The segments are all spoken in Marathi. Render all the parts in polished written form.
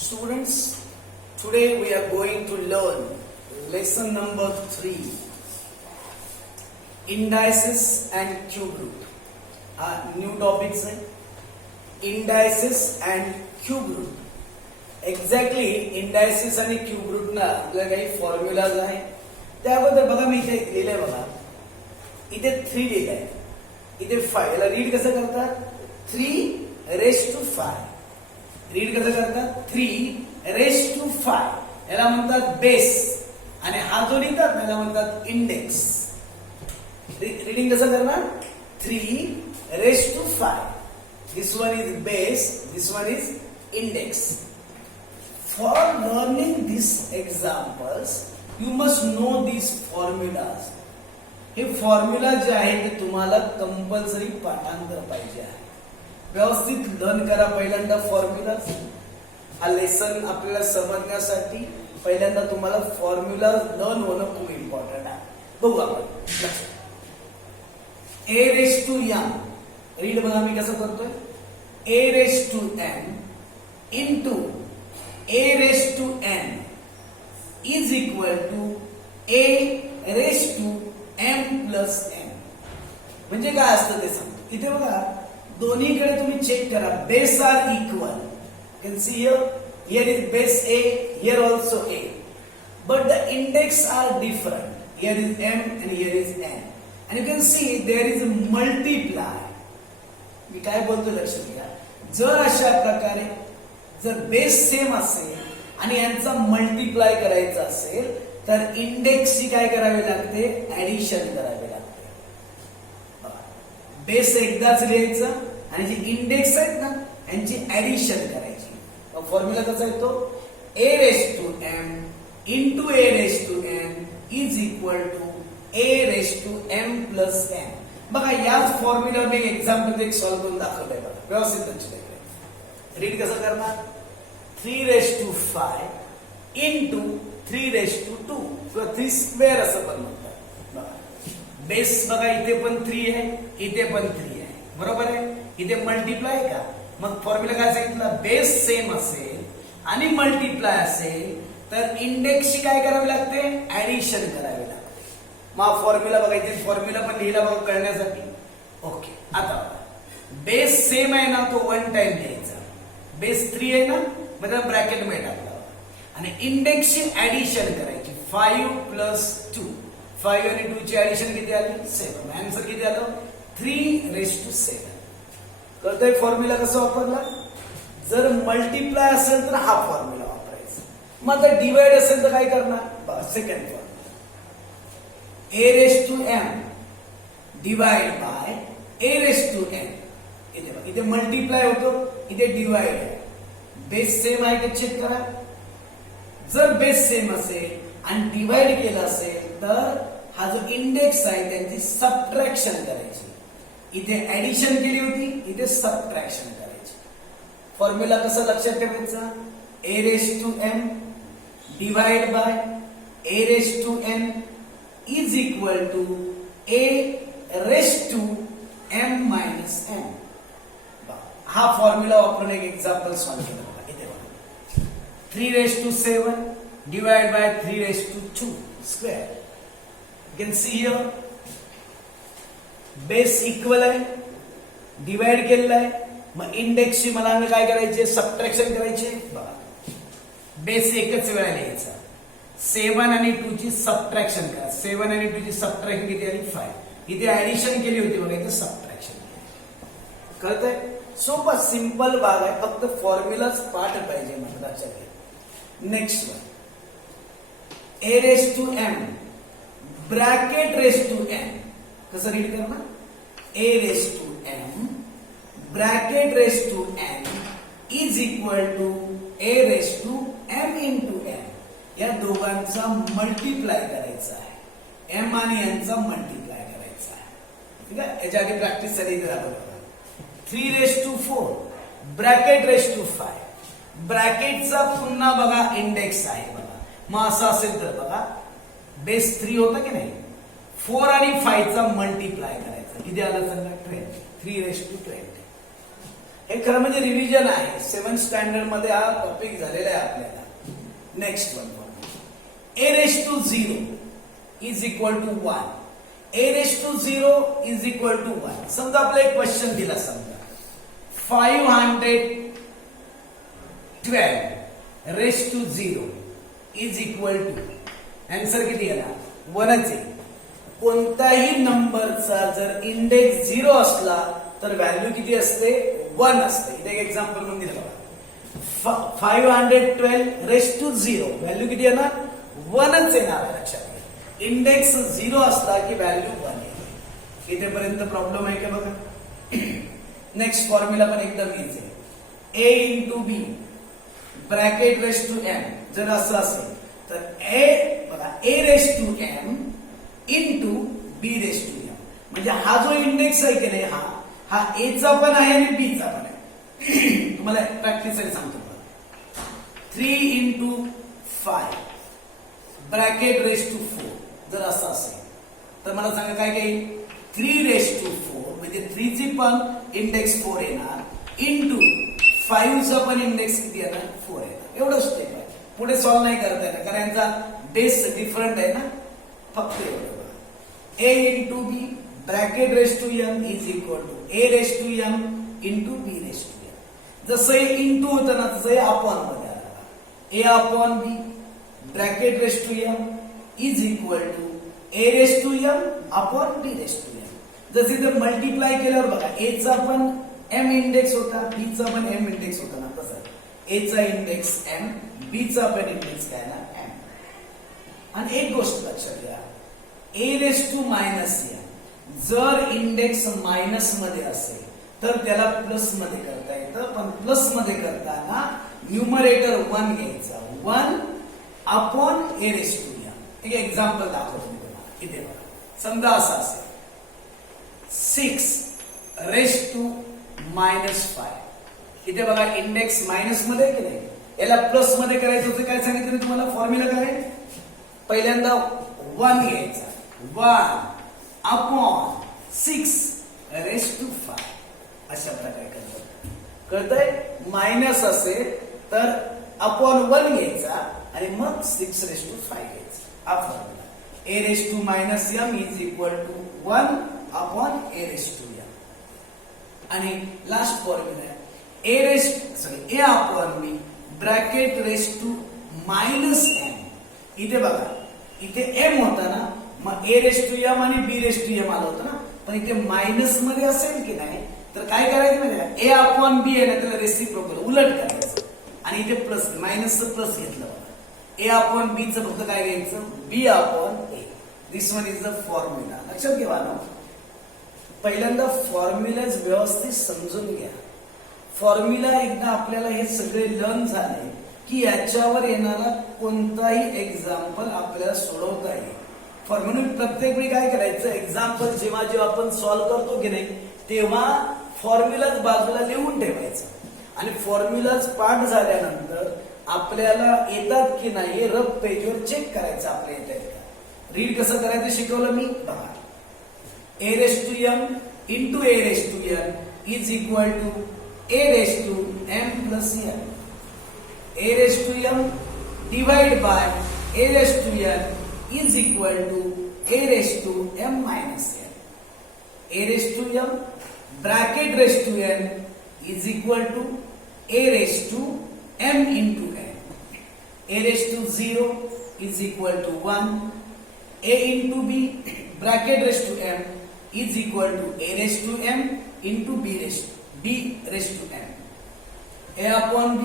Students, today we are going to learn lesson number 3, indices and cube root. New topics है indices and cube root. Exactly indices आणि क्यूब रूट ना आपल्याला काही फॉर्म्युलाज आहे. त्याबद्दल बघा मी इथे लिहिलंय बघा. इथे 3 लिहिलंय, इथे 5. याला रीड कसं करतात? 3⁵. रीड कसं करतात? 3⁵. याला म्हणतात बेस आणि हा जो लिहितात याला म्हणतात इंडेक्स. रीडिंग कसं करणार? 3⁵. This one is base, this one is index. For learning these examples, you must know these formulas. हे फॉर्म्युला जे आहे ते तुम्हाला कंपल्सरी पाठांतर पाहिजे आहे. व्यवस्थित लर्न करा पहिल्यांदा फॉर्म्युला. हा लेसन आपल्याला समजण्यासाठी पहिल्यांदा तुम्हाला फॉर्म्युला लर्न होणं खूप इम्पॉर्टंट आहे. बघू आपण. a⁵m. रीड बघा मी कसं करतोय. a⁵m into a⁵n is equal to a⁵m plus n. म्हणजे काय असतं ते सांगतो. इथे बघा दोन्हीकडे तुम्ही चेक करा. Base are equal. Can see here is base a, here also a, but the index are different. Here is m and here is n, and you can see there is a multiply. मी काय बोलतो लक्षात घ्या. जर अशा प्रकारे जर बेस सेम असेल आणि यांचा मल्टिप्लाय करायचा असेल तर इंडेक्सची काय करावी लागते? ऍडिशन करावी लागते. बेस एकदाच लिहायचं आणि जे इंडेक्स आहेत ना यांची ऍडिशन करायची. फॉर्म्युला कसा येतो? a⁵m into a⁵n is equal to a⁵m plus n. बघा याच फॉर्म्युला मी एक्झाम्पल एक सॉल्व्ह करून दाखवलंय बघा. व्यवस्थित लक्ष द्या. रीड कसं करणार? 3⁵ into 3⁵2 किंवा 3² असं पण म्हणतात. बेस बघा इथे पण 3 आहे, इथे पण 3 आहे. बरोबर आहे. इथे मल्टिप्लाय का? मग फॉर्म्युला काय सांगितलं? बेस सेम असेल आणि मल्टिप्लाय असेल तर इंडेक्सची काय करावी लागते? ऍडिशन करावी लागते. मग फॉर्म्युला बघा इथे फॉर्म्युला पण लिहिला बघा कळण्यासाठी. ओके. आता बेस सेम आहे ना तो 1 टाइम लिहायचा. बेस 3 आहे ना मतलब ब्रॅकेट मध्ये टाकला आणि इंडेक्सची ऍडिशन करायची. 5 plus 2. 5 आणि 2 ची ऍडिशन किती आली? 7. आन्सर किती आलं? 3⁵7. कळतंय फॉर्म्युला कसं वापरला? जर मल्टिप्लाय असेल तर हा फॉर्म्युला वापरायचा. मग आता डिवाइड असेल तर काय करणार? Second formula a⁵m divide by a⁵n. इथे मल्टिप्लाय होतो, इथे डिवाइड आहे. बेस सेम आहे का चेक करा. जर बेस सेम असेल आणि डिवाइड केलं असेल तर हा जो इंडेक्स आहे त्यांची सबट्रॅक्शन करायची. इथे ऍडिशन केली होती, इथे सबट्रॅक्शन करायची. फॉर्म्युला कसं लक्षात ठेवायचा? a⁵m divide by a⁵n is equal to a⁵m minus n. हा फॉर्म्युला वापरून एक एक्झाम्पल सॉल्व्ह केलं बघा. इथे बघा 3⁵7 divide by 3⁵2 square. You can see here base equal आहे, डिवाइड केलेला आहे. मग इंडेक्सची मला काय करायचे? सबट्रॅक्शन करायचे. बघा बेस एकच वेळा लिहायचा. 7 आणि 2 ची सबट्रॅक्शन करा. 7 आणि 2 ची सबट्रॅक्शन किती आली? 5. इथे ऍडिशन केली होती बघा, इथे सबट्रॅक्शन केली. कळतंय? सोपा सिंपल भाग आहे. फक्त फॉर्म्युलाच पाठ पाहिजे लक्षात घ्या. Next one a⁵m bracket ⁵n. कसं रीड करणार? a⁵m bracket ⁵n is equal to a⁵m into n. या दोघांचा मल्टिप्लाय करायचा आहे. m आणि n चा मल्टिप्लाय करायचा आहे. ठीक आहे. याच्या आधी प्रॅक्टिस झाली तर 3⁵4 ब्रॅकेट ⁵5. ब्रॅकेटचा पुन्हा बघा इंडेक्स आहे बघा. मग असं असेल तर बघा बेस 3 होता की नाही, 4 आणि 5 चा मल्टिप्लाय करायचा. किती आलं सांगा? 20. 3⁵20. हे खरं म्हणजे रिव्हिजन आहे. 7th स्टँडर्ड मध्ये हा टॉपिक झालेला आहे आपल्याला. Next one, a raised to 0 is equal to 1. a raised to 0 is equal to 1. समजा आपला एक क्वेश्चन दिला, समजा 512 raised to 0 is equal to, answer किती येणार? 1च आहे. कोणत्याही नंबरचा जर इंडेक्स 0 असला तर व्हॅल्यू किती असते? 1 असते. इथे एक एक्झाम्पल म्हणून दिलं बघा. 512 raised to 0 व्हॅल्यू किती येणार? 1च येणार आहे. लक्षात घ्या, इंडेक्स 0 असला की व्हॅल्यू 1 येते. इथेपर्यंत प्रॉब्लेम आहे का बघा. नेक्स्ट फॉर्म्युला पण एकदम इझी आहे. a into b bracket raise to m जर असं असेल तर a raise to m into b raise to m, म्हणजे हा जो इंडेक्स आहे की नाही, हा a चा पण आहे आणि b चा पण आहे. तुम्हाला प्रॅक्टिस सांगतो. 3 इंटू 5 ब्रॅकेट रेस टू 4 जर असं असेल तर मला सांगा काय काही 3 रेस टू 4 म्हणजे 3 ची पण इंडेक्स 4 येणार इंटू 5 चा पण इंडेक्स किती येणार? 4 येणार. एवढं स्टेप आहे. पुढे सॉल्व्ह नाही करता येणार कारण यांचा बेस डिफरंट आहे ना. फक्त एवढं a into b bracket raise to m is equal to a raise to m into b raise to m. जसं हे इंटू होतं ना तसं हे अपॉन मध्ये आलं. a upon b bracket raise to m is equal to a raise to m upon b raise to m. जसे ते मल्टिप्लाय केल्यावर बघा a चा पण m इंडेक्स होता, b चा पण m इंडेक्स होता ना, तसं a चा इंडेक्स m, b चा पण इंडेक्स काय ना m. आणि एक गोष्ट लक्षात घ्या, a race to minus m जर इंडेक्स मायनस मध्ये असेल तर त्याला प्लस मध्ये करता येतं, पण प्लस मध्ये करताना न्यूमरेटर 1 घ्यायचा. 1 upon a raise to m. एक एक्झाम्पल दाखवतो मी तुम्हाला. इथे बघा, समजा असं असेल 6 रेस टू मायनस 5. इथे बघा इंडेक्स मायनस मध्ये की नाही, याला प्लस मध्ये करायचं होतं. काय सांगितलं तुम्हाला? फॉर्म्युला काय? पहिल्यांदा 1 घ्यायचा. 1 अपॉन 6 रेस टू 5 अशा प्रकारे करतात. कळतंय? मायनस असेल तर अपॉन 1 घ्यायचा आणि मग 6 रेस टू 5 घ्यायचा. हा formula. a race to minus m is equal to 1 upon a raise to m. आणि last formula a upon b bracket raise to minus m. इथे बघा, इथे m होता ना, मग a रेस टू m आणि b रेस टू m आलं होतं ना, पण इथे मायनस मध्ये असेल की नाही तर काय करायचं माहिती? a अपॉन b आहे ना, त्याला रेसिप्रोकल उलट करायचं आणि इथे प्लस मायनसचं प्लस घेतलं बघा. a अपॉन b चं फक्त काय घ्यायचं? b upon a. This one is the formula. लक्षात घ्या ना, पहिल्यांदा फॉर्म्युलाज व्यवस्थित समजून घ्या. फॉर्म्युला एकदा आपल्याला हे सगळे लर्न झाले की याच्यावर येणारा कोणताही एक्झाम्पल आपल्याला सोडवता येईल. फॉर्म्युला प्रत्येक वेळी काय करायचं? एक्झाम्पल जेव्हा आपण सॉल्व्ह करतो की नाही तेव्हा फॉर्म्युलाच बाजूला लिहून ठेवायचं आणि फॉर्म्युलाच पाठ झाल्यानंतर आपल्याला येतात की नाही रफ पेजवर चेक करायचं आपल्या येतात का. रीड कसं करायचं शिकवलं मी बघा. a raise to m into a raise to m is equal to a raise to m plus m. a raise to m divide by a raise to m is equal to a raise to m minus m. a raise to m bracket raise to m is equal to a raise to m into m. a race to 0 is equal to 1. a into b bracket raise to m is equal to a raised to m into b raised to m. a upon b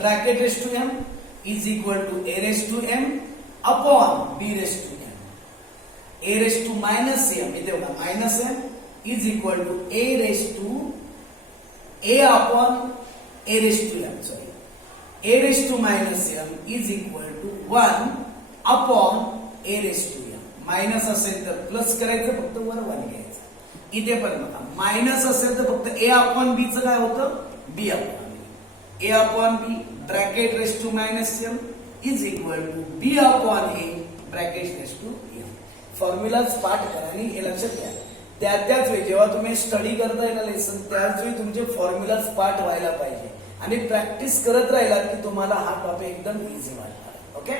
bracket raised to m is equal to a raised to m upon b raised to m. a raised to minus m इथे बघा minus m is equal to a raised to a upon a raised to m. Sorry, a raised to minus m is equal to 1 upon a raised to m. Minus असेल तर प्लस करायचं, फक्त वर 1 घ्यायचं. इथे पण बघा मायनस असेल तर फक्त a अपॉन b चं काय होतं? b upon b. a upon b bracket raise to minus m is equal to b upon a bracket raise to m. फॉर्म्युलाच पाठ करा आणि हे लक्षात घ्या. त्याच वेळी जेव्हा तुम्ही स्टडी करताय ना लेसन त्याच वेळी तुमचे फॉर्म्युलाज पाठ व्हायला पाहिजे आणि प्रॅक्टिस करत राहिलात की तुम्हाला हा टॉपिक एकदम इझी वाटणार. ओके.